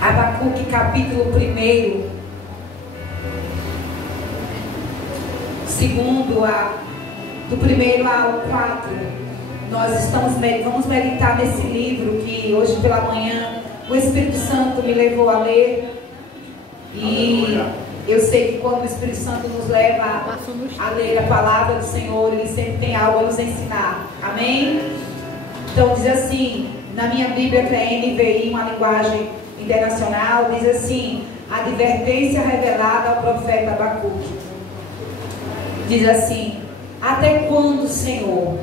Abacuque capítulo 1, do 1 ao 4. Nós vamos meditar nesse livro que hoje pela manhã o Espírito Santo me levou a ler. E eu sei que quando o Espírito Santo nos leva a ler a palavra do Senhor, Ele sempre tem algo a nos ensinar. Amém? Então diz assim, na minha Bíblia, que é NVI, uma linguagem internacional, diz assim: advertência revelada ao profeta Abacuque. Diz assim: até quando, Senhor,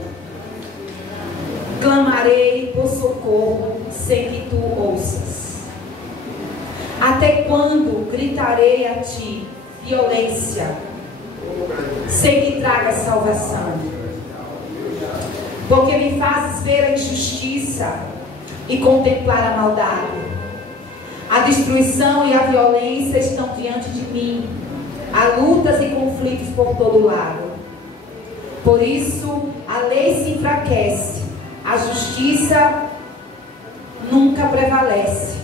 clamarei por socorro sem que tu ouças? Até quando gritarei a ti violência sem que traga salvação? Porque me fazes ver a injustiça e contemplar a maldade. A destruição e a violência estão diante de mim. Há lutas e conflitos por todo lado. Por isso, a lei se enfraquece. A justiça nunca prevalece.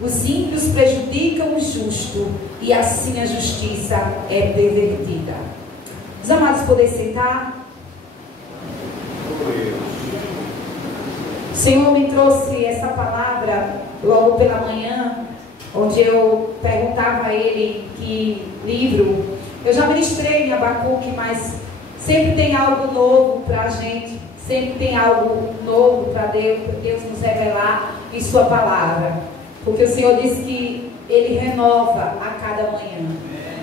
Os ímpios prejudicam o justo. E assim a justiça é pervertida. Os amados, podem sentar? O Senhor me trouxe essa palavra logo pela manhã, onde eu perguntava a Ele que livro. Eu já ministrei em Abacuque, mas sempre tem algo novo para a gente, sempre tem algo novo para Deus nos revelar em Sua palavra, porque o Senhor disse que Ele renova a cada manhã.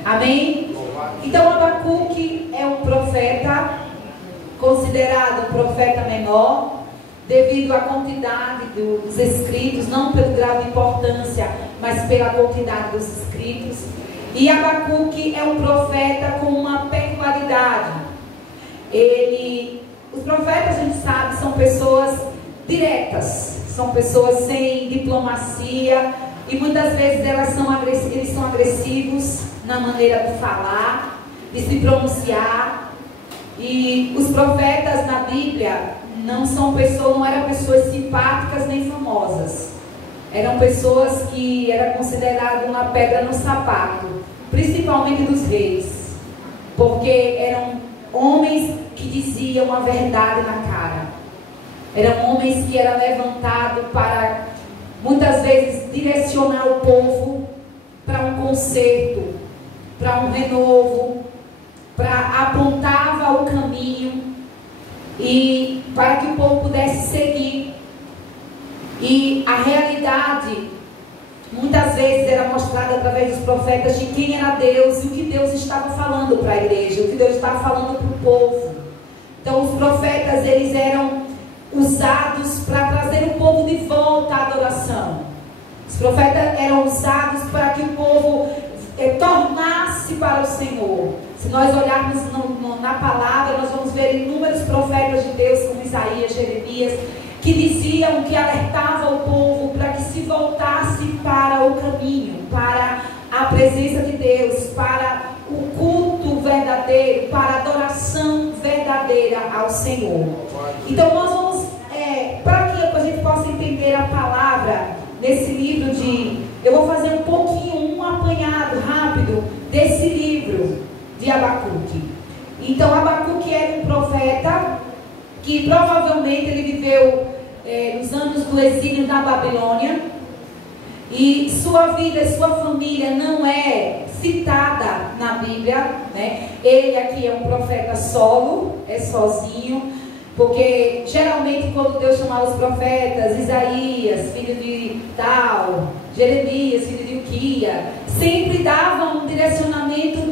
Amém? Então Abacuque é um profeta, considerado um profeta menor, devido à quantidade dos escritos, não pelo grau de importância, mas pela quantidade dos escritos. E Abacuque é um profeta com uma peculiaridade. Os profetas, a gente sabe, são pessoas diretas, são pessoas sem diplomacia, e muitas vezes eles são agressivos na maneira de falar, de se pronunciar. E os profetas na Bíblia não eram pessoas simpáticas nem famosas. Eram pessoas que eram consideradas uma pedra no sapato, principalmente dos reis, porque eram homens que diziam a verdade na cara. Eram homens que eram levantados para, muitas vezes, direcionar o povo para um conserto, para um renovo, para apontava o caminho e para que o povo pudesse seguir. E a realidade muitas vezes era mostrada através dos profetas de quem era Deus e o que Deus estava falando para a igreja, o que Deus estava falando para o povo. Então os profetas, eles eram usados para trazer o povo de volta à adoração. Os profetas eram usados para que o povo tornasse para o Senhor. Se nós olharmos na palavra, nós vamos ver inúmeros profetas de Deus, como Isaías, Jeremias, que diziam, que alertavam o povo para que se voltasse para o caminho, para a presença de Deus, para o culto verdadeiro, para a adoração verdadeira ao Senhor. Então nós vamos, para que a gente possa entender a palavra nesse livro eu vou fazer um apanhado rápido desse livro de Abacuque. Então Abacuque era um profeta que provavelmente ele viveu nos anos do exílio na Babilônia, e sua vida e sua família não é citada na Bíblia, né? Ele aqui é um profeta solo, é sozinho, porque geralmente quando Deus chamava os profetas, Isaías, filho de tal, Jeremias, filho de Uquia, sempre davam um direcionamento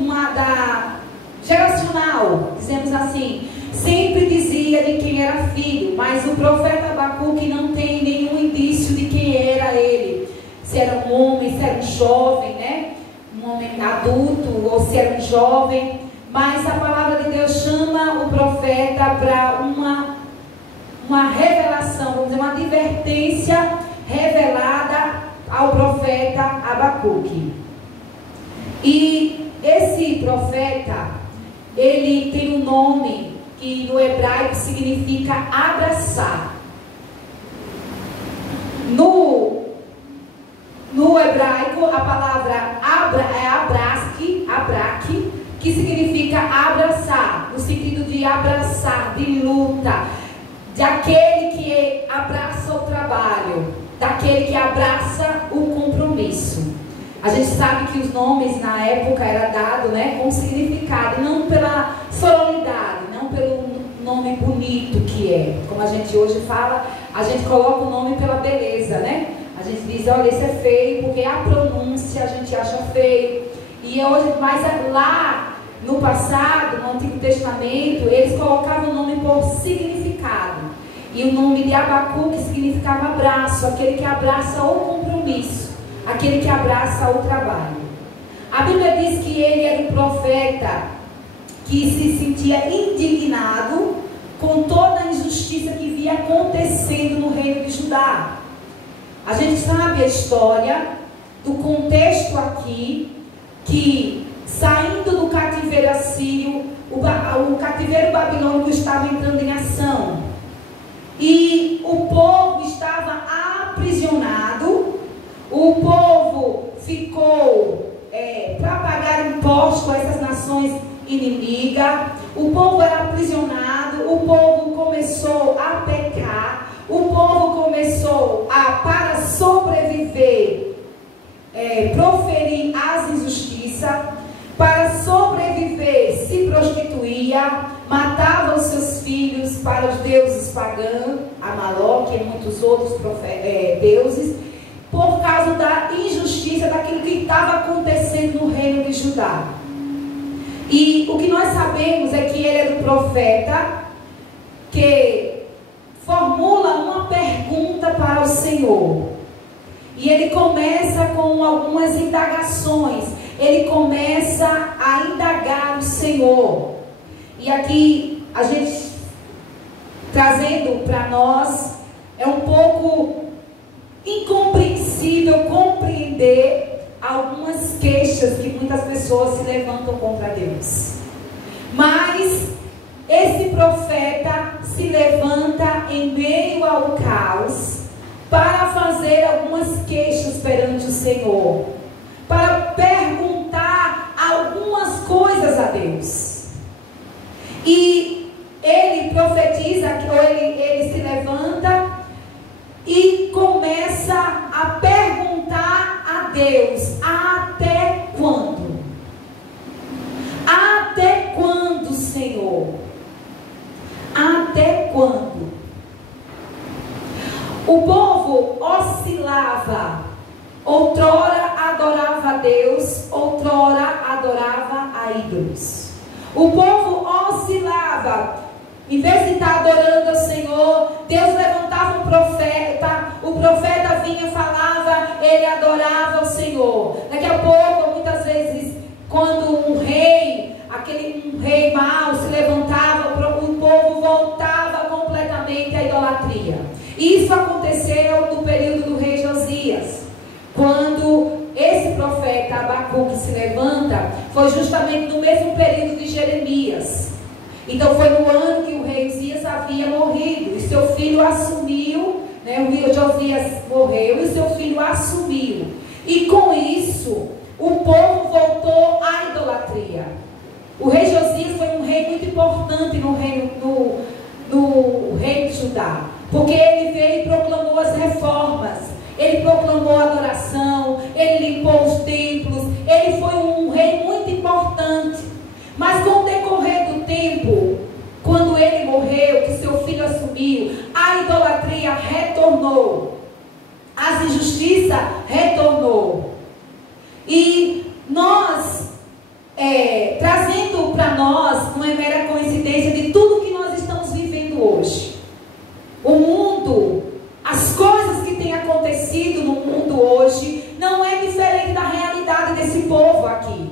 geracional, dizemos assim. Sempre dizia de quem era filho, mas o profeta Abacuque não tem nenhum indício de quem era ele. Se era um homem, se era um jovem, né? Um homem adulto, ou se era um jovem. Mas a palavra de Deus chama o profeta para uma revelação, vamos dizer, uma advertência revelada ao profeta Abacuque. E esse profeta, ele tem um nome que no hebraico significa abraçar. de abraçar, de luta, daquele que abraça o trabalho, daquele que abraça o compromisso. A gente sabe que os nomes na época eram dados, né, com significado, não pela solenidade, não pelo nome bonito que é. Como a gente hoje fala, a gente coloca o nome pela beleza, né? A gente diz, olha, esse é feio, porque a pronúncia a gente acha feio. E hoje, mas lá no passado, no Antigo Testamento, eles colocavam o nome por significado. E o nome de Abacuque significava abraço, aquele que abraça o compromisso, aquele que abraça o trabalho. A Bíblia diz que ele era um profeta que se sentia indignado com toda a injustiça que via acontecendo no reino de Judá. A gente sabe a história do contexto aqui, que saindo do cativeiro assírio, o cativeiro babilônico estava entrando em ação. E o povo estava aprisionado, o povo ficou para pagar impostos a essas nações inimigas, o povo era aprisionado, o povo começou a pecar, o povo começou para sobreviver, proferir as injustiças, para sobreviver se prostituía, matava os seus filhos para os deuses pagãos, Amaloque e muitos outros deuses, por causa da injustiça daquilo que estava acontecendo no reino de Judá. E o que nós sabemos é que ele era um profeta que formula uma pergunta para o Senhor. E ele começa com algumas indagações. Ele começa a indagar o Senhor. E aqui a gente trazendo para nós, é um pouco incompreensível compreender algumas queixas que muitas pessoas se levantam contra Deus. Mas esse profeta se levanta em meio ao caos para fazer algumas queixas perante o Senhor, para perguntar algumas coisas a Deus. E ele profetiza, ou ele se levanta e começa a perguntar a Deus: até quando? Até quando, Senhor? Até quando? O povo oscilava. Outrora adorava a Deus, outrora adorava a ídolos. O povo oscilava. Em vez de estar adorando ao Senhor, Deus levantava um profeta, o profeta vinha e falava, ele adorava o Senhor. Daqui a pouco, muitas vezes, quando um rei mau se levantava, o povo voltava completamente à idolatria. Isso aconteceu no período do rei Josias. Quando esse profeta Abacuque se levanta, foi justamente no mesmo período de Jeremias. Então foi no ano que o rei Josias havia morrido, e seu filho assumiu, né, o rei Josias morreu, e seu filho assumiu. E com isso, o povo voltou à idolatria. O rei Josias foi um rei muito importante no reino de Judá, porque ele veio e proclamou as reformas, ele proclamou a adoração, ele limpou os templos, ele foi um rei muito importante. Mas com o decorrer do tempo, quando ele morreu, que seu filho assumiu, a idolatria retornou, as injustiças retornou. E nós, trazendo para nós, não é mera coincidência de tudo que nós estamos vivendo hoje. O mundo, as coisas que têm acontecido no mundo hoje, não é diferente da realidade desse povo aqui.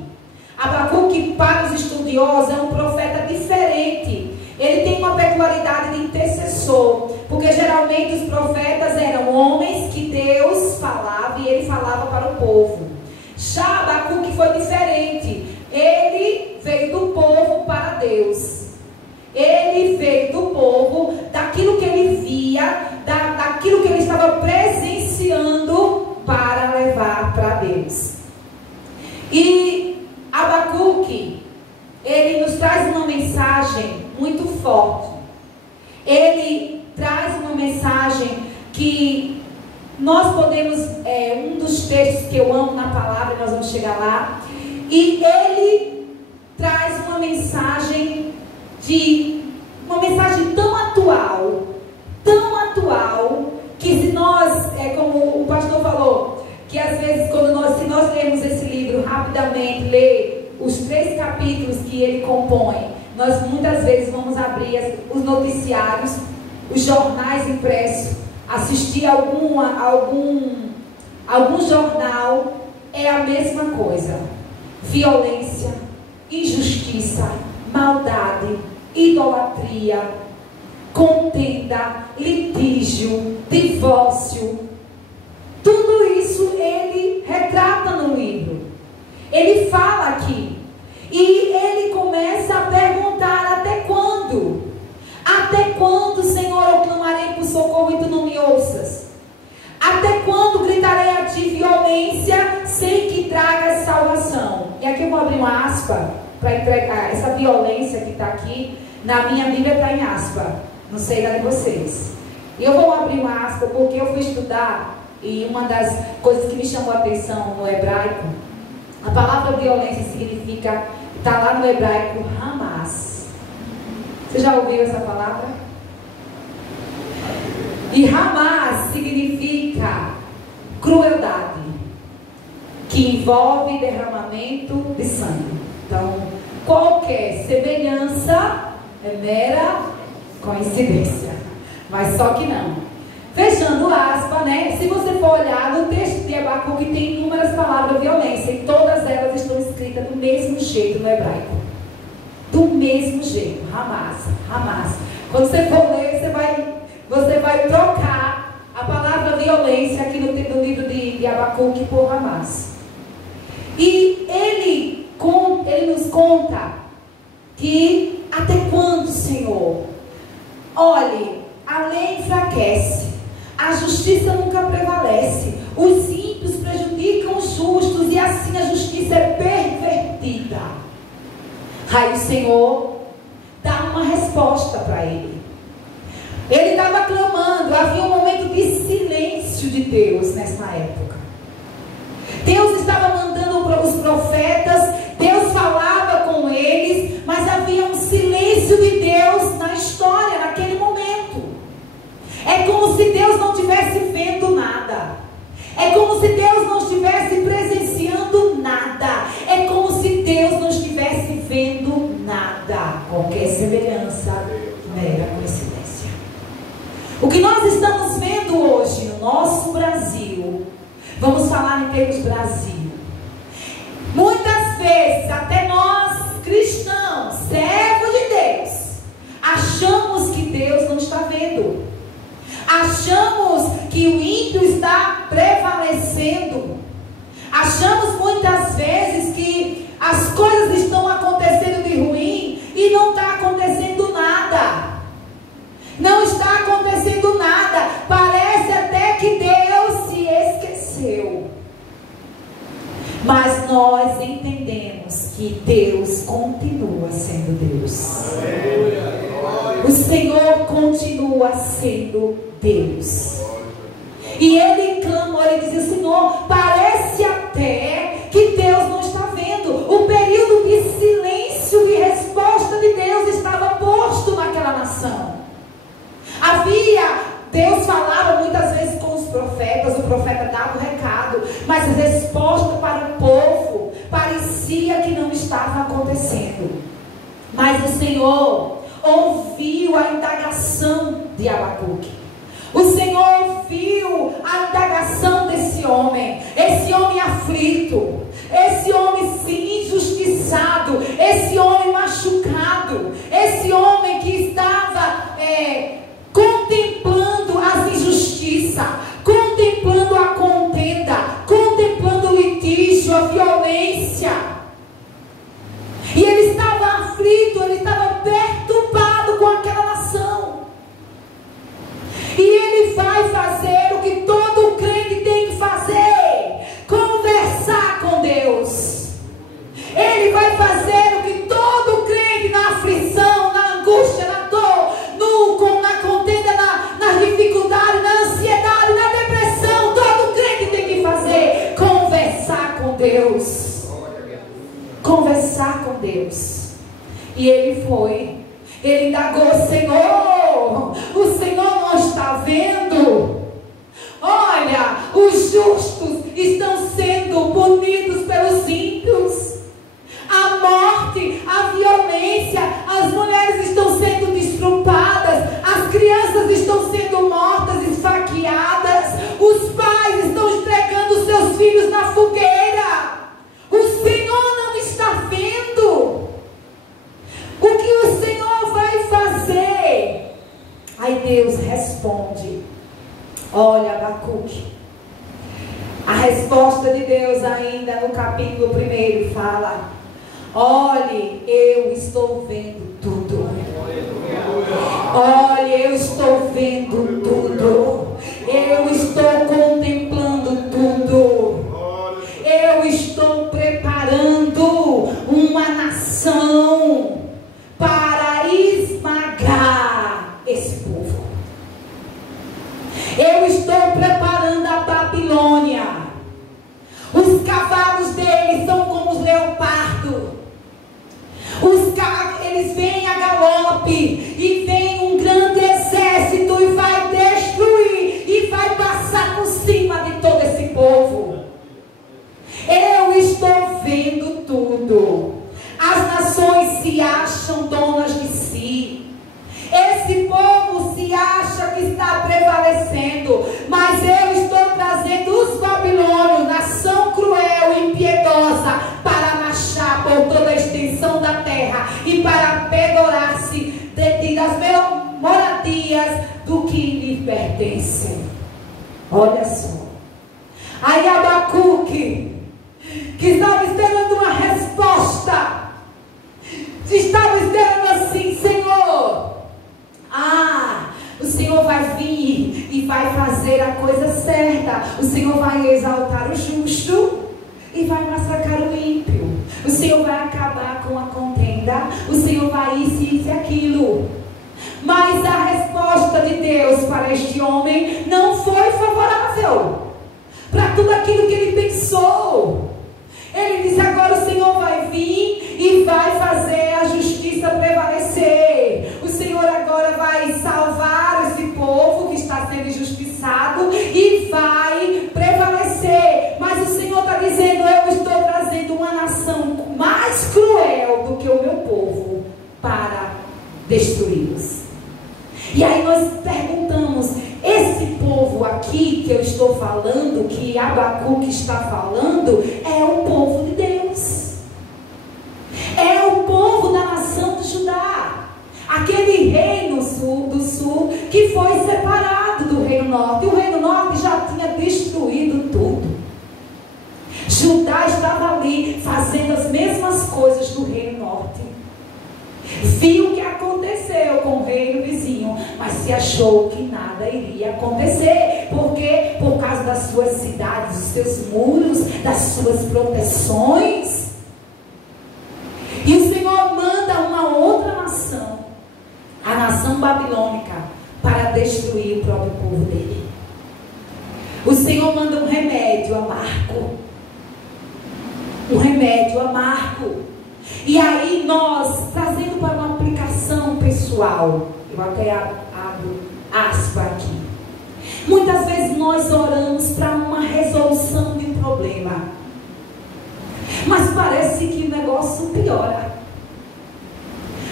Abacuque, para os estudiosos, é um profeta diferente. Ele tem uma peculiaridade de intercessor, porque geralmente os profetas eram homens que Deus falava e ele falava para o povo. Já Abacuque foi diferente. Ele veio do povo para Deus. Ele veio do povo, daquilo que ele via, daquilo que ele estava presenciando, para levar para Deus. E Abacuque, ele nos traz uma mensagem muito nós podemos, um dos textos que eu amo na palavra, nós vamos chegar lá, e ele traz uma mensagem tão atual, que se nós, como o pastor falou, que às vezes se nós lermos esse livro rapidamente, ler os 3 capítulos que ele compõe, nós muitas vezes vamos abrir os noticiários, os jornais impressos, assistir algum jornal, é a mesma coisa: violência, injustiça, maldade, idolatria, contenda, litígio, divórcio. Tudo isso ele retrata no livro. Ele fala aqui. E ele começa a perguntar: até quando? Até quando, Senhor, eu clamarei por socorro e tu não me ouças? Até quando gritarei a ti violência sem que tragas salvação? E aqui eu vou abrir uma aspa para entregar essa violência que está aqui. Na minha Bíblia está em aspa, não sei da de vocês. E eu vou abrir uma aspa porque eu fui estudar, e uma das coisas que me chamou a atenção no hebraico, a palavra violência significa, está lá no hebraico, Hamas. Você já ouviu essa palavra? E Hamas significa crueldade, que envolve derramamento de sangue. Então, qualquer semelhança é mera coincidência, mas só que não. Fechando aspas, né? Se você for olhar no texto de Abacuque, tem inúmeras palavras violência, e todas elas estão escritas do mesmo jeito no hebraico. Do mesmo jeito, Hamas. Quando você for ler, você vai trocar a palavra violência aqui no livro de Abacuque por Hamas. E ele nos conta que até quando, Senhor? Olhe, a lei enfraquece, a justiça nunca prevalece, os ímpios prejudicam os justos, e assim a justiça é pervertida. Aí o Senhor dá uma resposta para ele. Ele estava clamando, havia um momento de silêncio de Deus nessa época. Deus estava mandando para os profetas, Deus falava com eles, mas havia um silêncio de Deus na história, naquele momento. É como se Deus não estivesse vendo nada. É como se Deus não estivesse presenciando nada. É como se Deus não estivesse vendo nada. Qualquer semelhança, mera coincidência. O que nós estamos vendo hoje no nosso Brasil, vamos falar em termos Brasil. Muitas vezes, até nós cristãos, servos de Deus, achamos que Deus não está vendo. Achamos que o ímpio está prevalecendo. Achamos muitas vezes que as coisas estão acontecendo de ruim e não está acontecendo nada. Não está acontecendo nada. Parece até que Deus se esqueceu. Mas nós entendemos que Deus continua sendo Deus. O Senhor continua sendo Deus. E ele clamou, ele dizia: Senhor, parece até que Deus não está vendo. O período de silêncio, de resposta de Deus estava posto naquela nação. Deus falava muitas vezes com os profetas, o profeta dava o recado, mas a resposta para o povo parecia que não estava acontecendo. Mas o Senhor ouviu a indagação de Abacuque. O Senhor ouviu a indagação desse homem, esse homem aflito, esse homem injustiçado, esse homem machucado, esse homem que estava contemplando as injustiças, contemplando a contenda, contemplando o litígio, a violência. E ele estava aflito, ele estava perturbado com aquela nação. E ele vai fazer o que todo crente tem que fazer: conversar com Deus. E ele foi. Ele indagou: Senhor, o Senhor não está vendo? Olha, os justos estão sendo punidos pelos ímpios. A morte, a violência, as mulheres estão sendo destrupadas, as crianças estão sendo mortas, esfaqueadas, os pais estão entregando seus filhos na fogueira. O Senhor não está vendo. O que o Senhor vai fazer? Aí Deus responde. Olha, Abacuque, a resposta de Deus ainda no capítulo 1 fala: olhe, eu estou vendo tudo. Olhe, eu estou vendo tudo. Eu estou contemplando tudo. Eu estou preparando uma nação para esmagar esse povo. Eu estou preparando a Babilônia. Os cavalos deles são como os leopardos. Eles vêm a galope e vem um grande exército e vai destruir e vai passar por cima de todo esse povo. Eu estou vendo tudo. As nações se acham donas de si. Esse povo se acha que está prevalecendo, mas eu estou trazendo os babilônios, nação cruel e impiedosa, para marchar por toda a extensão da terra e para pedorar-se das moradias do que lhe pertencem. Olha só. Aí Abacuque, que estava esperando uma resposta, estava esperando assim: Senhor, o Senhor vai vir e vai fazer a coisa certa. O Senhor vai exaltar o justo e vai massacrar o ímpio. O Senhor vai acabar com a contenda. O Senhor vai isso e aquilo. Mas a resposta de Deus para este homem não foi favorável para tudo aquilo que ele pensou. Ele disse: agora o Senhor vai vir e vai fazer a justiça prevalecer. O Senhor agora vai salvar esse povo que está sendo injustiçado e vai prevalecer. Mas o Senhor está dizendo: eu estou trazendo uma nação mais cruel do que o meu povo para destruí-los. E aí nós perguntamos: esse povo aqui que eu estou falando, que Abacuque está falando, é o povo de Deus. É o povo da nação de Judá. Aquele reino do sul que foi separado do reino norte. E o reino norte já tinha destruído tudo. Judá estava ali fazendo as mesmas coisas do reino norte. Viu o que aconteceu com o reino vizinho, mas se achou que nada iria acontecer. Por quê? Por causa das suas cidades, dos seus muros, das suas proteções. E o Senhor manda uma outra nação, a nação babilônica, para destruir o próprio povo dele. O Senhor manda um remédio amargo. Um remédio amargo. E aí nós, trazendo para uma aplicação pessoal, eu até abro aspas aqui. Muitas vezes nós oramos para uma resolução de um problema, mas parece que o negócio piora.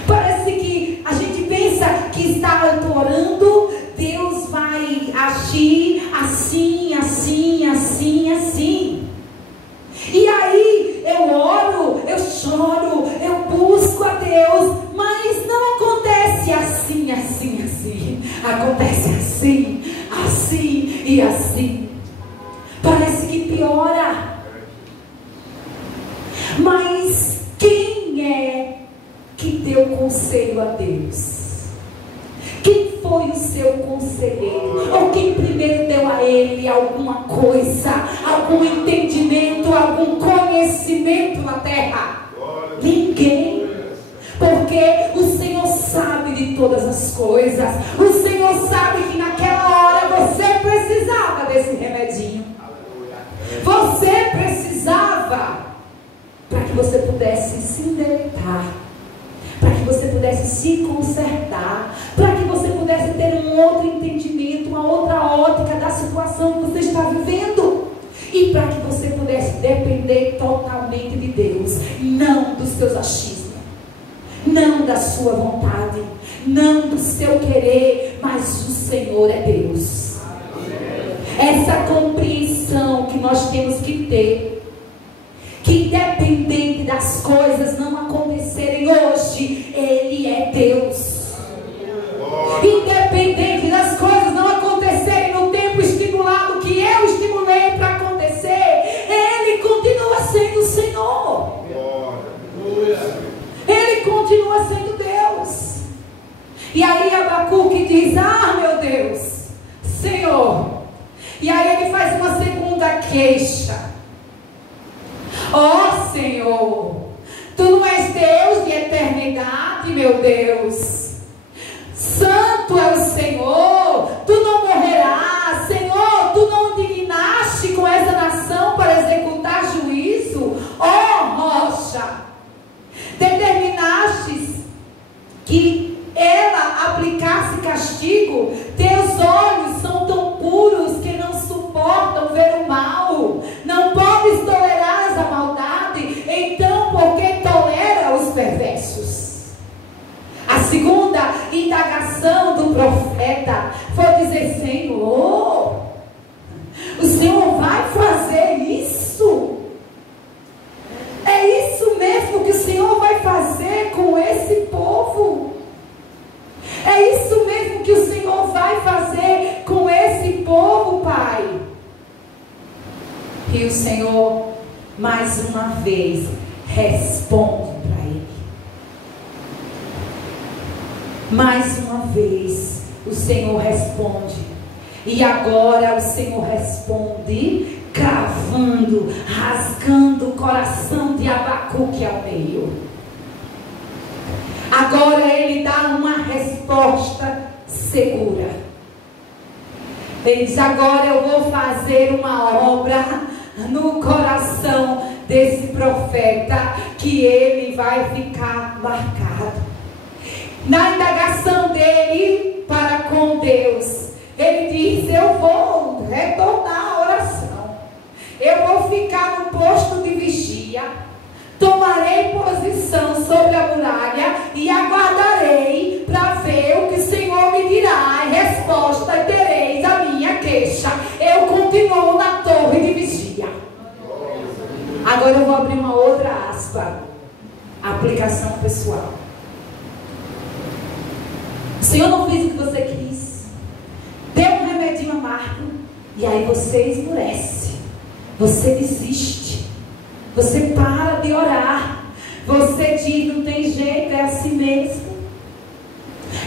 Parece que a gente pensa que está orando, Deus vai agir assim, assim, assim, assim. E aí eu oro, eu choro, eu busco a Deus, mas não acontece assim, assim, assim. Acontece assim, assim e assim. Parece que piora. Mas quem é que deu conselho a Deus? Quem foi o seu conselheiro? Ou quem primeiro deu a ele alguma coisa, algum entendimento, algum conhecimento na terra? Ninguém. Porque o Senhor sabe de todas as coisas. O Senhor sabe que naquela hora você precisava desse remedinho. Você precisava para que você pudesse se endireitar. se consertar, para que você pudesse ter um outro entendimento, uma outra ótica da situação que você está vivendo. E para que você pudesse depender totalmente de Deus, não dos seus achismos, não da sua vontade, não do seu querer, mas o Senhor é Deus. Essa compreensão que nós temos que ter, que independente das coisas não acontecerem hoje, Ele é Deus. Independente das coisas não acontecerem no tempo estipulado que eu estimulei para acontecer, Ele continua sendo o Senhor. Ele continua sendo Deus. E aí Abacuque diz: ah, meu Deus, Senhor. E aí ele faz uma segunda queixa. Ó Senhor, Tu não és Deus de eternidade, meu Deus. Santo é o Senhor, Tu não morrerás. Senhor, Tu não indignaste com essa nação para executar juízo. Ó rocha, determinastes que ela aplicasse castigo. Teus olhos são tão puros que não suportam ver o mal. Não podes tolerar a maldade, então por que tolera os perversos? A segunda indagação do profeta foi dizer: Senhor, o Senhor vai fazer isso? É isso mesmo que o Senhor vai fazer com esse povo? É isso mesmo que o Senhor vai fazer com esse povo, Pai? E o Senhor, mais uma vez, responde para ele. Mais uma vez, o Senhor responde. E agora o Senhor responde cravando, rasgando o coração de Abacuque ao meio. Agora ele dá uma resposta segura. Ele diz: agora eu vou fazer uma obra no coração desse profeta, que ele vai ficar marcado. Na indagação dele para com Deus, ele diz: eu vou retornar à oração, eu vou ficar no posto de vigia, tomarei posição sobre a muralha e aguardarei para ver o que o Senhor me dirá. Em resposta tereis a minha queixa. Eu continuo na torre de vigia. Agora eu vou abrir uma outra aspa. Aplicação pessoal. O Senhor não fez o que você quis, deu um remedinho amargo, e aí você esmurece, você desiste, você para de orar, você diz: não tem jeito, é assim mesmo,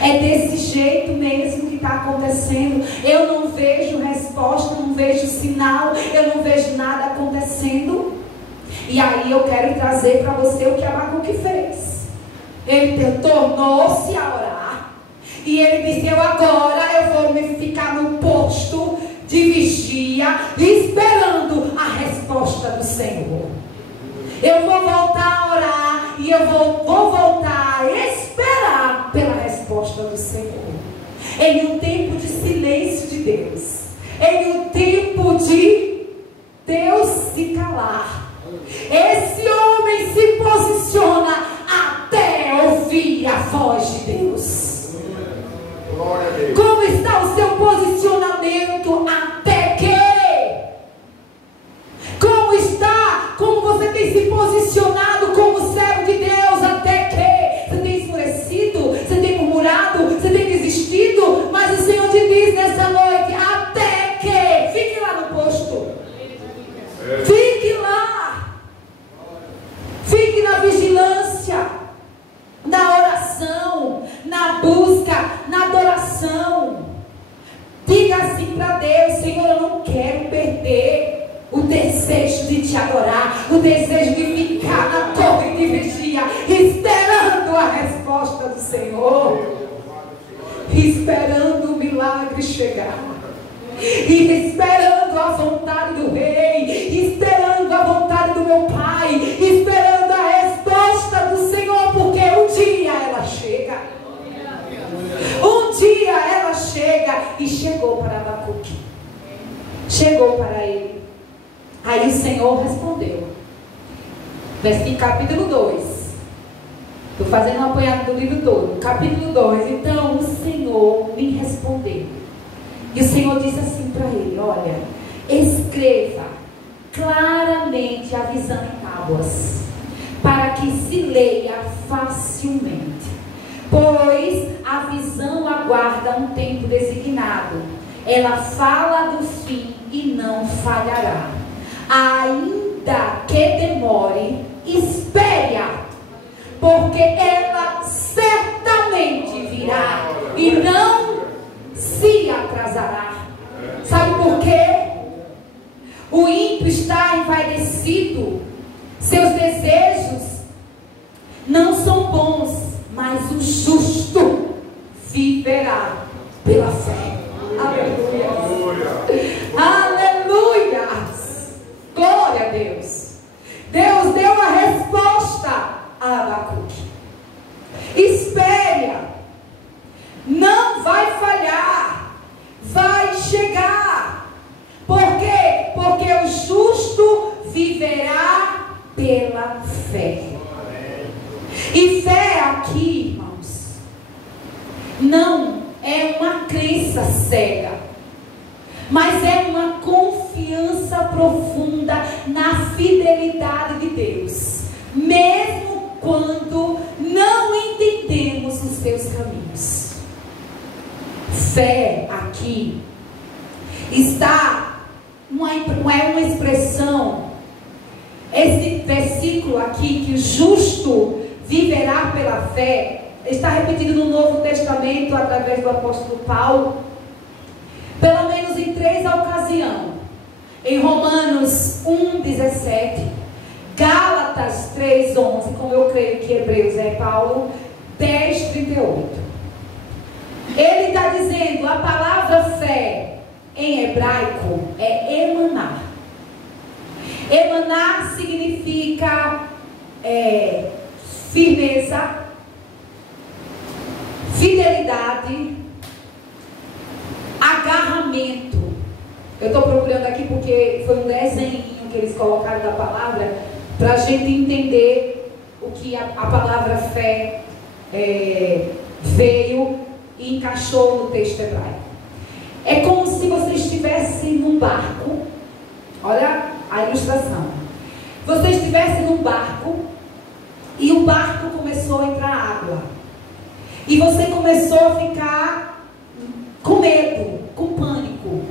é desse jeito mesmo que está acontecendo. Eu não vejo resposta, não vejo sinal, eu não vejo nada acontecendo. E aí eu quero trazer para você o que Abacuque fez. Ele tornou-se a orar, e ele disse: eu vou me ficar no posto de vigia, esperando a resposta do Senhor. Eu vou voltar a orar, e eu vou voltar a esperar pela resposta do Senhor. Em um tempo de silêncio de Deus, em um tempo de Deus se calar, esse homem se posiciona até ouvir a voz de Deus. Como está o seu posicionamento até que? Como está? Como você tem se posicionado como servo de Deus até que? Você tem esmurecido? Você tem murmurado? Você tem desistido? Mas o Senhor te diz nessa noite: até que? Fique lá no posto. Fique lá. Fique na vigilância, na oração, na busca, na adoração. Diga assim para Deus: Senhor, eu não quero perder o desejo de te adorar, o desejo de ficar na torre de vigia, esperando a resposta do Senhor, esperando o milagre chegar, e esperando a vontade do Rei, esperando a vontade do meu Pai, esperando a resposta do Senhor, porque um dia ela chega. Aí o Senhor respondeu. Versículo capítulo 2. Estou fazendo um apanhado do livro todo. Capítulo 2. Então o Senhor me respondeu. E o Senhor disse assim para ele: olha, escreva claramente a visão em tábuas, para que se leia facilmente. Pois a visão aguarda um tempo designado. Ela fala do fim e não falhará. Ainda que demore, espere-a, porque ela certamente virá e não se atrasará. Sabe por quê? O ímpio está envaidecido, seus desejos não são bons, mas o justo viverá pela fé. Aleluia. Aleluia. Glória a Deus. Deus deu a resposta a Abacuque. Espere, não vai falhar, vai chegar. Por quê? Porque o justo viverá pela fé. E fé aqui, irmãos, não é uma crença cega, mas é uma confiança profunda na fidelidade de Deus, mesmo quando não entendemos os seus caminhos. Fé aqui não é uma expressão. Esse versículo aqui, que o justo viverá pela fé, está repetido no Novo Testamento através do apóstolo Paulo, pelo menos em 3 ocasiões. Em Romanos 1:17, Gálatas 3:11, como eu creio que Hebreus é Paulo, 10:38. Ele está dizendo, a palavra fé em hebraico é emanar. Emanar significa firmeza, fidelidade, agarramento. Eu estou procurando aqui porque foi um desenho que eles colocaram da palavra, para a gente entender o que a palavra fé veio e encaixou no texto hebraico. É como se você estivesse num barco. Olha a ilustração. Você estivesse num barco e o barco começou a entrar água. E você começou a ficar com medo, com pânico.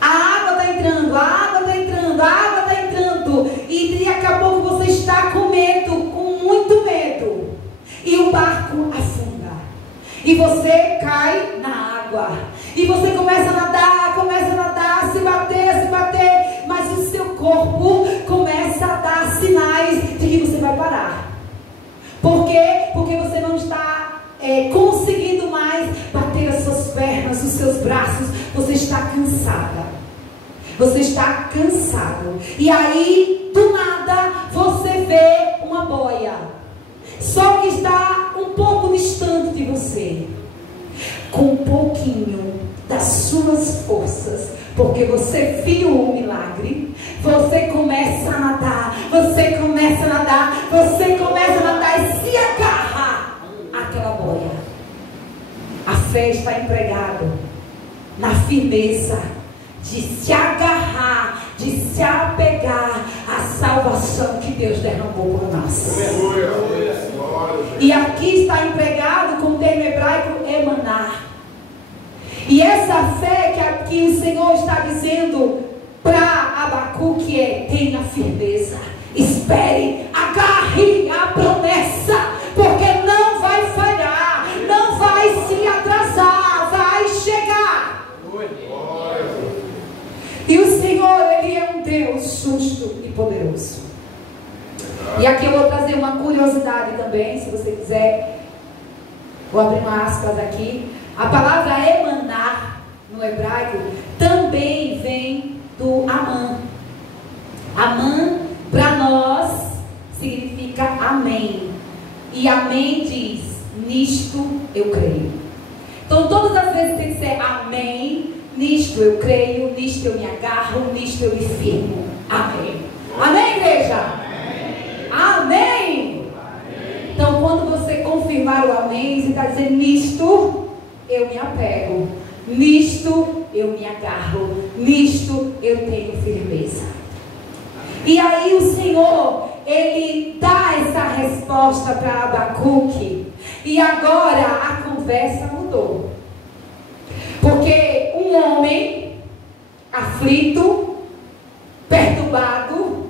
A água está entrando, a água está entrando, a água está entrando. E daqui a pouco você está com medo, com muito medo. E o barco afunda. E você cai na água. E você começa a nadar, se bater. Mas o seu corpo começa a dar sinais de que você vai parar. Por quê? Porque você não está conseguindo mais bater as suas pernas, os seus braços. Você está cansada. Você está cansado. E aí, do nada, você vê uma boia. Só que está um pouco distante de você. Com um pouquinho das suas forças, porque você viu o milagre, você começa a nadar, você começa a nadar e se agarra àquela boia. A fé está empregada na firmeza de se agarrar, de se apegar à salvação que Deus derramou por nós. E aqui está empregado com o termo hebraico emanar. E essa fé que aqui o Senhor está dizendo para Abacuque tenha firmeza, espere, agarre a promessa, porque não vai falhar, não vai se atrasar, vai chegar. E o Senhor, Ele é um Deus justo e poderoso. E aqui eu vou trazer uma curiosidade também, se você quiser. Vou abrir uma aspas aqui. A palavra emanar no hebraico também vem do Amã. Amã para nós significa amém. E amém diz, nisto eu creio. Então todas as vezes tem que ser amém, nisto eu creio, nisto eu me agarro, nisto eu me firmo. Amém. Amém, igreja? Amém. Então, quando você confirmar o amém, você está dizendo: nisto eu me apego, nisto eu me agarro, nisto eu tenho firmeza. E aí o Senhor, Ele dá essa resposta para Abacuque. E agora a conversa mudou. Porque um homem aflito, perturbado,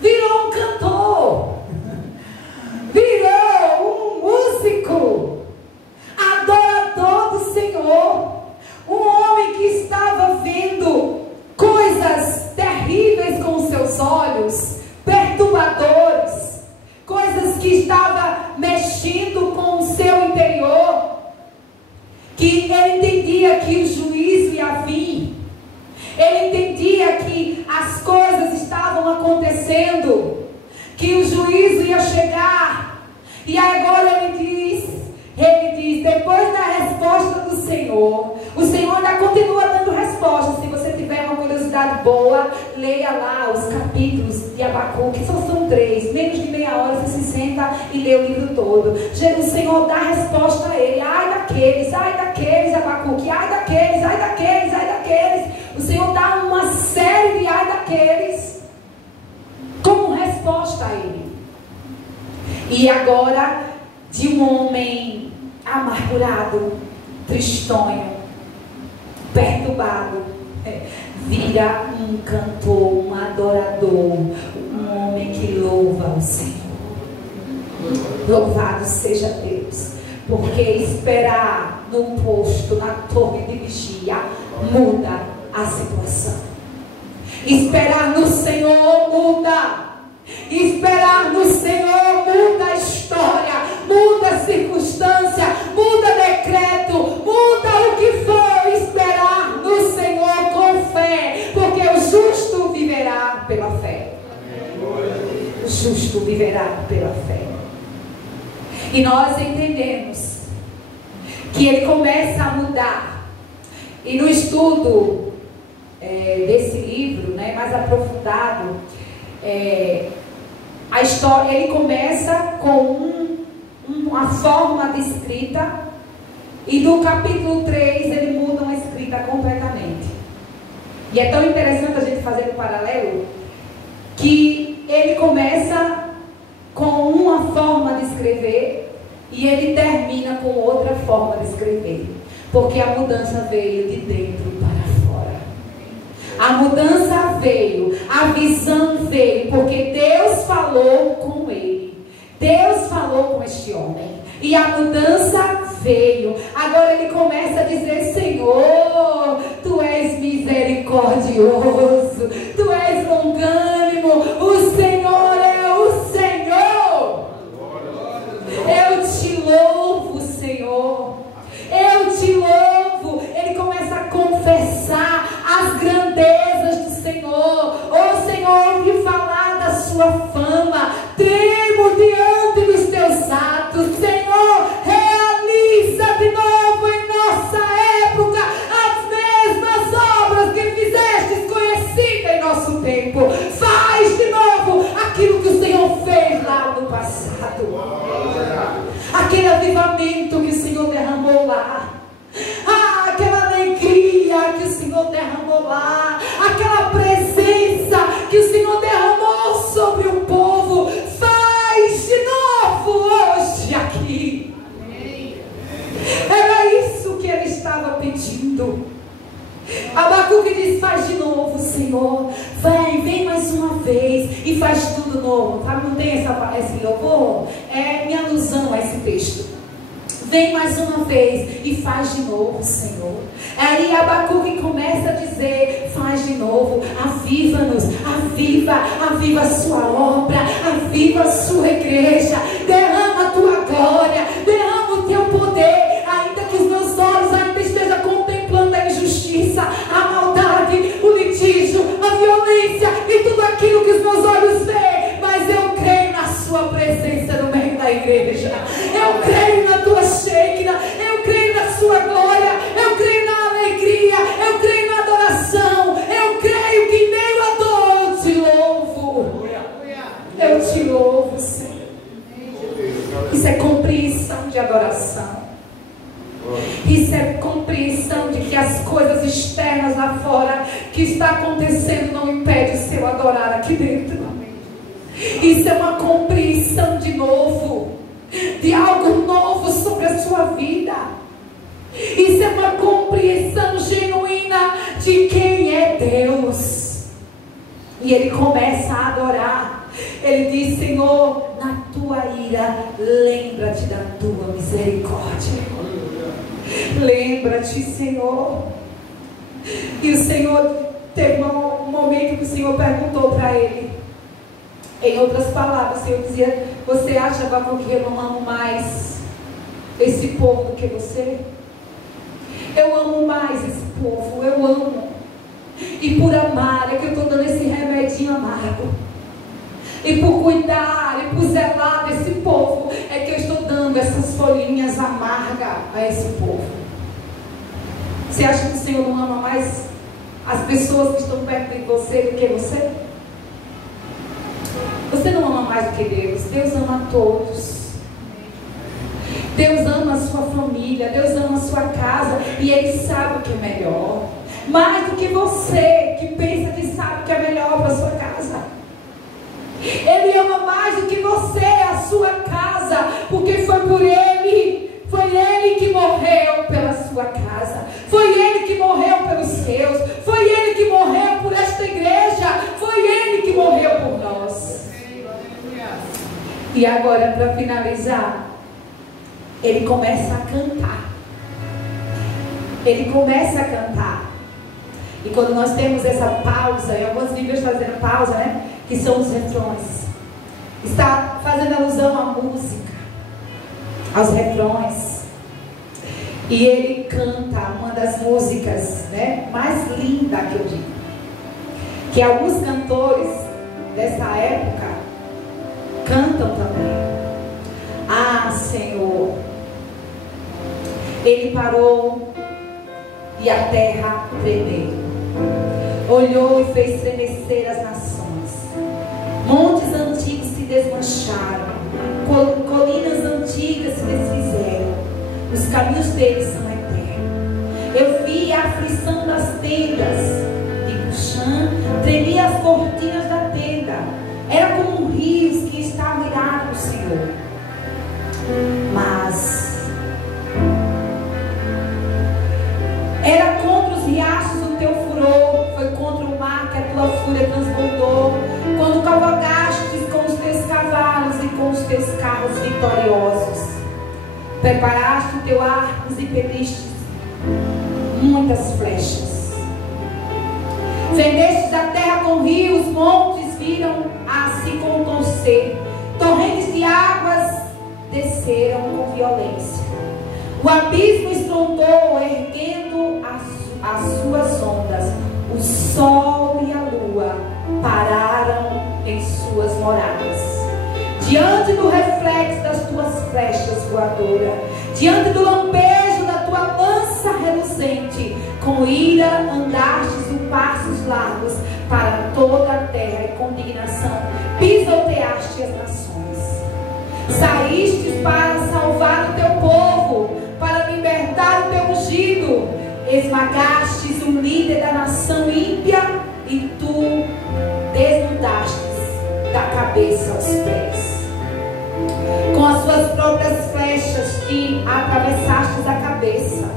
virou um cantor, virou um músico, adorador do Senhor. Um homem que estava vendo coisas terríveis com os seus olhos, perturbadores, coisas que estava mexendo com o seu interior, que ele entendia que o juízo ia vir, ele entendia que as coisas estavam acontecendo, que o juízo ia chegar. E agora ele diz, depois da resposta do Senhor, o Senhor ainda continua dando resposta. Se você tiver uma curiosidade boa, leia lá os capítulos de Abacuque, só são 3, menos de meia hora você se senta e lê o livro todo. O Senhor dá resposta a ele: ai daqueles, Abacuque, ai daqueles. O Senhor dá uma série de ai daqueles como resposta a ele. E agora, de um homem amargurado, tristonho, perturbado, vira um cantor, um adorador, um homem que louva o Senhor. Louvado seja Deus, porque esperar num posto, na torre de vigia, muda a situação. Esperar no Senhor muda. Esperar no Senhor muda a história, muda a circunstância, muda decreto, muda o que for. Esperar no Senhor com fé, porque o justo viverá pela fé. O justo viverá pela fé. E nós entendemos que ele começa a mudar. E no estudo desse livro, mais aprofundado, a história, ele começa com uma forma de escrita, e do capítulo 3 ele muda uma escrita completamente. E é tão interessante a gente fazer um paralelo, que ele começa com uma forma de escrever e ele termina com outra forma de escrever, porque a mudança veio de dentro para fora. A mudança veio, a visão veio, porque Deus falou com ele. Deus falou com este homem. E a mudança veio. Agora ele começa a dizer: Senhor, Tu és misericordioso, Tu és longânimo, o Senhor é o Senhor. Eu te louvo, Senhor. Eu te louvo. Ele começa a confessar as grandezas do Senhor. Oh Senhor, ouvi falar da sua fama, tremo diante dos teus atos. Senhor, realiza de novo em nossa época as mesmas obras que fizestes conhecida em nosso tempo. Faz de novo aquilo que o Senhor fez lá no passado. Aquele avivamento que o Senhor derramou lá, aquela alegria que o Senhor derramou lá, aquela presença que o Senhor derramou sobre o povo, faz de novo hoje aqui. Era isso que ele estava pedindo. Abacuque diz: faz de novo, Senhor. Vem mais uma vez e faz tudo novo. Sabe, não tem esse louvor? É minha alusão a esse texto. Vem mais uma vez e faz de novo, Senhor. Aí Abacuque começa a dizer: faz de novo, aviva-nos, aviva a sua obra, aviva a sua igreja, derrama a tua glória, derrama o teu poder, ainda que os meus olhos ainda estejam contemplando a injustiça, a maldade, o litígio, a violência e tudo aquilo que os meus olhos veem, mas eu creio na sua presença no meio da igreja, eu creio na tua Shekinah, eu creio na sua glória, eu creio na alegria, eu creio adorar aqui dentro. Isso é uma compreensão de novo, de algo novo sobre a sua vida. Isso é uma compreensão genuína de quem é Deus. E ele começa a adorar. Ele diz: Senhor, na tua ira, lembra-te da tua misericórdia. Lembra-te, Senhor. E o Senhor teve um momento que o Senhor perguntou para ele. Em outras palavras, o Senhor dizia: você acha, Abacuque, que eu não amo mais esse povo do que você? Eu amo mais esse povo, eu amo. E por amar é que eu estou dando esse remedinho amargo. E por cuidar e por zelar desse povo é que eu estou dando essas folhinhas amargas a esse povo. Você acha que o Senhor não ama mais as pessoas que estão perto de você do que você? Você não ama mais do que Deus. Deus ama a todos. Deus ama a sua família, Deus ama a sua casa, e Ele sabe o que é melhor. Mais do que você que pensa que sabe o que é melhor para a sua casa. Ele ama mais do que você, a sua casa, porque foi por Ele. Foi Ele que morreu pela sua casa. Foi Ele que morreu pelos seus. Foi Ele que morreu por esta igreja. Foi Ele que morreu por nós. E agora, para finalizar, ele começa a cantar. Ele começa a cantar. E quando nós temos essa pausa, em algumas Bíblias está dizendo pausa, né? Que são os refrões. Está fazendo alusão à música, aos refrões. E ele canta uma das músicas, né, mais linda que eu digo. Que alguns cantores dessa época cantam também. Ah, Senhor, Ele parou e a terra tremeu, olhou e fez estremecer as nações. Montes antigos se desmancharam, colinas antigas se desfizeram. Os caminhos deles são eternos. Eu vi a aflição das tendas de Cuxã, tremi as cortinas da tenda. Era como rios que estavam irados no Senhor. Mas era contra os riachos o teu furor, foi contra o mar que a tua fúria transbordou, quando cavalgastes com os teus cavalos e com os teus carros vitoriosos. Preparaste o teu arco e pediste muitas flechas. Fendestes a terra com rios, montes viram a se contorcer, torrentes de águas desceram com violência. O abismo estrondo, erguendo as suas ondas. O sol e a lua pararam em suas moradas. Diante do reflexo das tuas flechas voadoras, diante do lampejo da tua lança reluzente, com ira andastes em passos largos para toda a terra e com indignação pisoteaste as nações. Saístes para salvar o teu povo, para libertar o teu ungido. Esmagastes o líder da nação ímpia e tu desnudastes da cabeça aos pés. Com as suas próprias flechas te atravessastes a cabeça.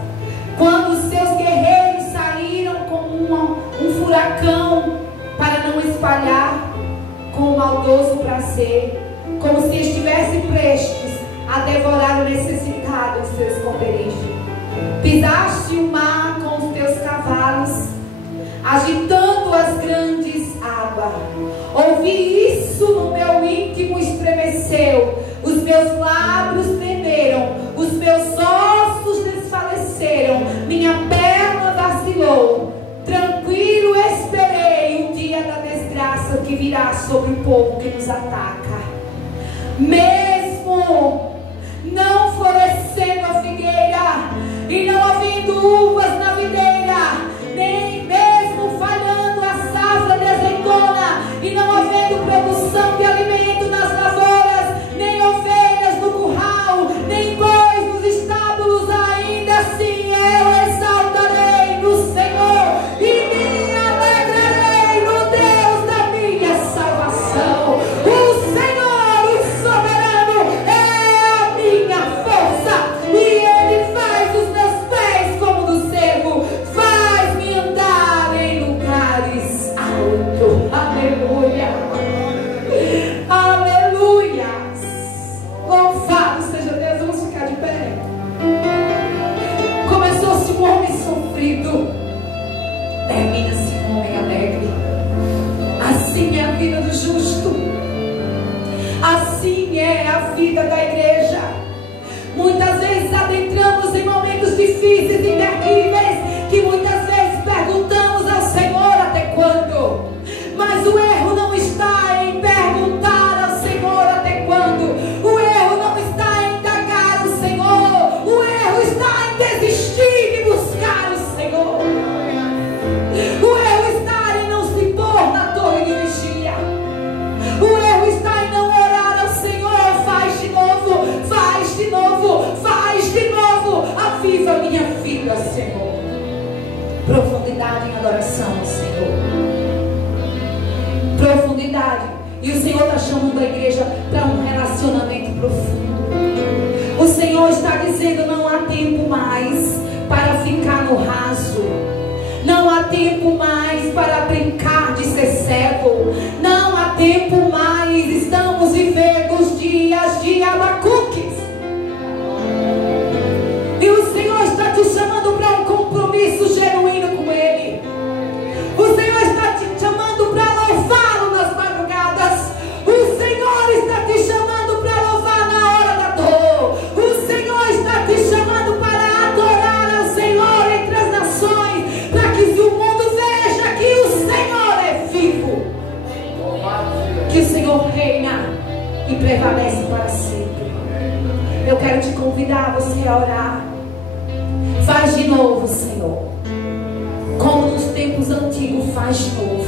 Quando os seus guerreiros saíram como um furacão para não espalhar com o maldoso prazer, como se estivesse prestes a devorar o necessitado em seu esconderijo. Pisaste o mar com os teus cavalos, agitando as grandes águas. Ouvi isso no meu íntimo, estremeceu. Os meus lábios tremeram, os meus ossos desfaleceram, minha perna vacilou. Tranquilo esperei o dia da desgraça que virá sobre o povo que nos ataca. Mesmo não florescendo a figueira e não havendo uvas na videira, nem mesmo falhando a safra de azeitona e não havendo produção de alimento nas lavouras, nem ovelhas no curral, nem bois nos estábulos, ainda assim eu exaltarei no Senhor e me alegrarei no Deus da minha vida do justo. Assim é a vida da igreja. Muitas vezes adentramos em momentos difíceis e terríveis, que muitas vezes perguntamos ao Senhor até quando. Mas o erro não está em perguntar ao Senhor até quando. O erro não está em indagar o Senhor. O erro está em desistir de buscar o Senhor. O erro está em não se pôr na torre de vigia. O erro está em não orar ao Senhor. Faz de novo, faz de novo, faz de novo. Aviva minha vida, Senhor. Profundidade em adoração ao Senhor. Profundidade. E o Senhor está chamando a igreja para um relacionamento profundo. O Senhor está dizendo: não há tempo mais para ficar no raso. Não há tempo mais para brincar de ser cego. Não há tempo mais. Estamos vivendo os dias de Abacuques. E o Senhor está te chamando para um compromisso genuíno com Ele. O Senhor está te chamando para louvá-lo nas madrugadas. O Senhor está te chamando para louvar na hora da dor. O Senhor está te chamando para adorar ao Senhor entre as nações, para que o mundo veja que o Senhor é vivo, que o Senhor reina e prevalece para sempre. Eu quero te convidar a você a orar. Faz de novo, Senhor, como nos tempos antigos. Faz de novo.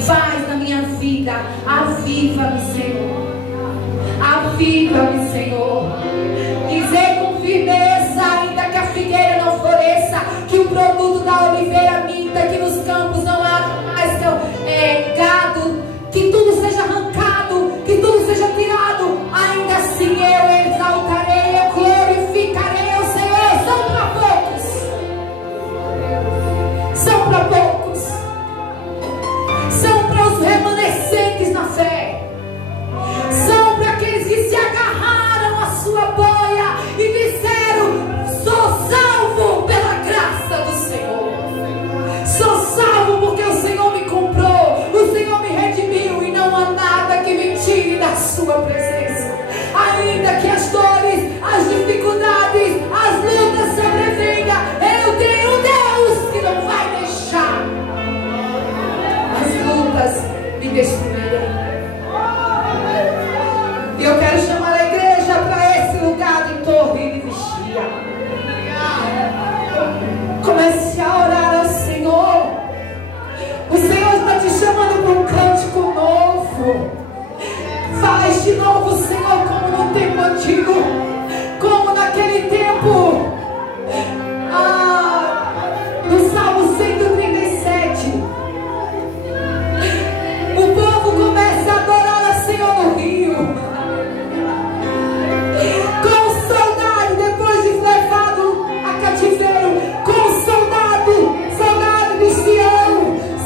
Faz na minha vida. Aviva-me, Senhor. Aviva-me, Senhor. Dizer com firmeza, ainda que a figueira não floresça, que o produto da oliveira minta, que nos campos não há mais gado, que tudo seja arrancado, que tudo seja tirado. Ainda assim eu exaltarei, eu glorificarei o Senhor. São para poucos. São para poucos. São para os remanescentes na fé. São para aqueles que se agarraram à sua boia e disseram: sou salvo pela graça do Senhor. Sou salvo porque o Senhor me comprou, o Senhor me redimiu, e não há nada que me tire da sua presença. Ainda que as dores, as dificuldades, as lutas sobrevenham, eu tenho um Deus que não vai deixar as lutas me destruírem. E eu quero chamar a igreja para esse lugar de torre de vigia. Comece a orar ao Senhor. O Senhor está te chamando para um cântico novo. Faz de novo, Senhor, como no tempo antigo, como naquele tempo do Salmo 137. O povo começa a adorar ao Senhor no rio, com saudade depois de levado a cativeiro, com saudade de Sião,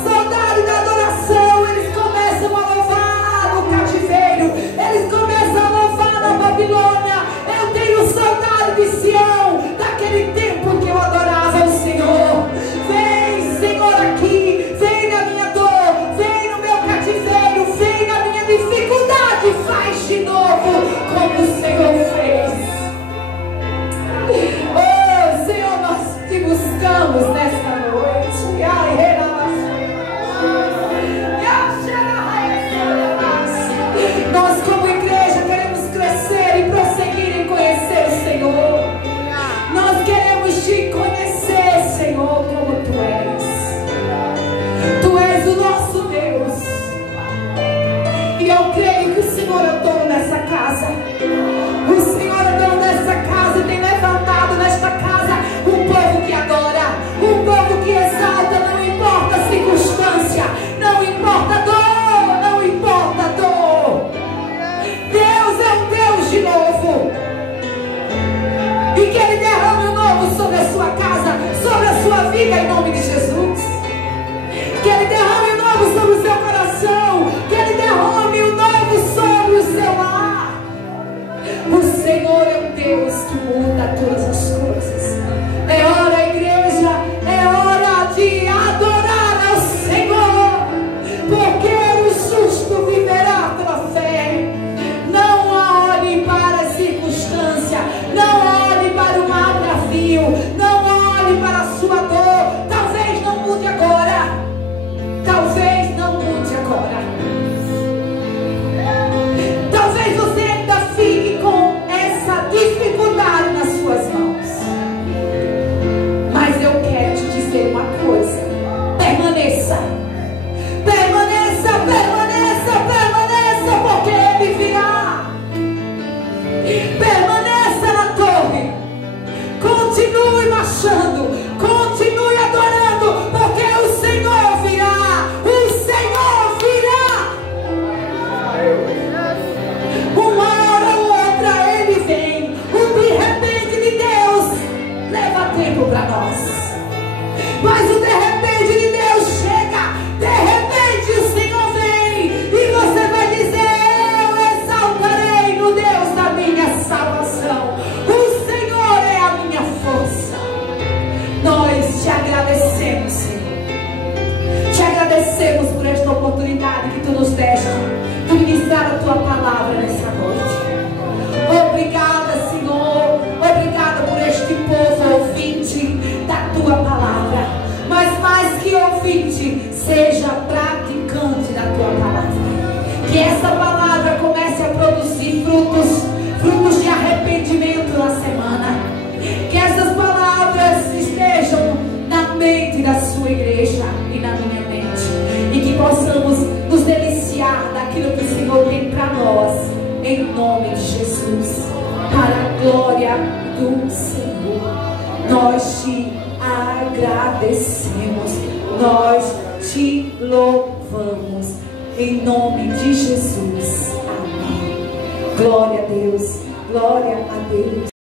saudade da adoração. Eles começam a louvar no cativeiro, eles começam a louvar na Babilônia, glória do Senhor. Nós te agradecemos, nós te louvamos, em nome de Jesus. Amém. Glória a Deus, glória a Deus.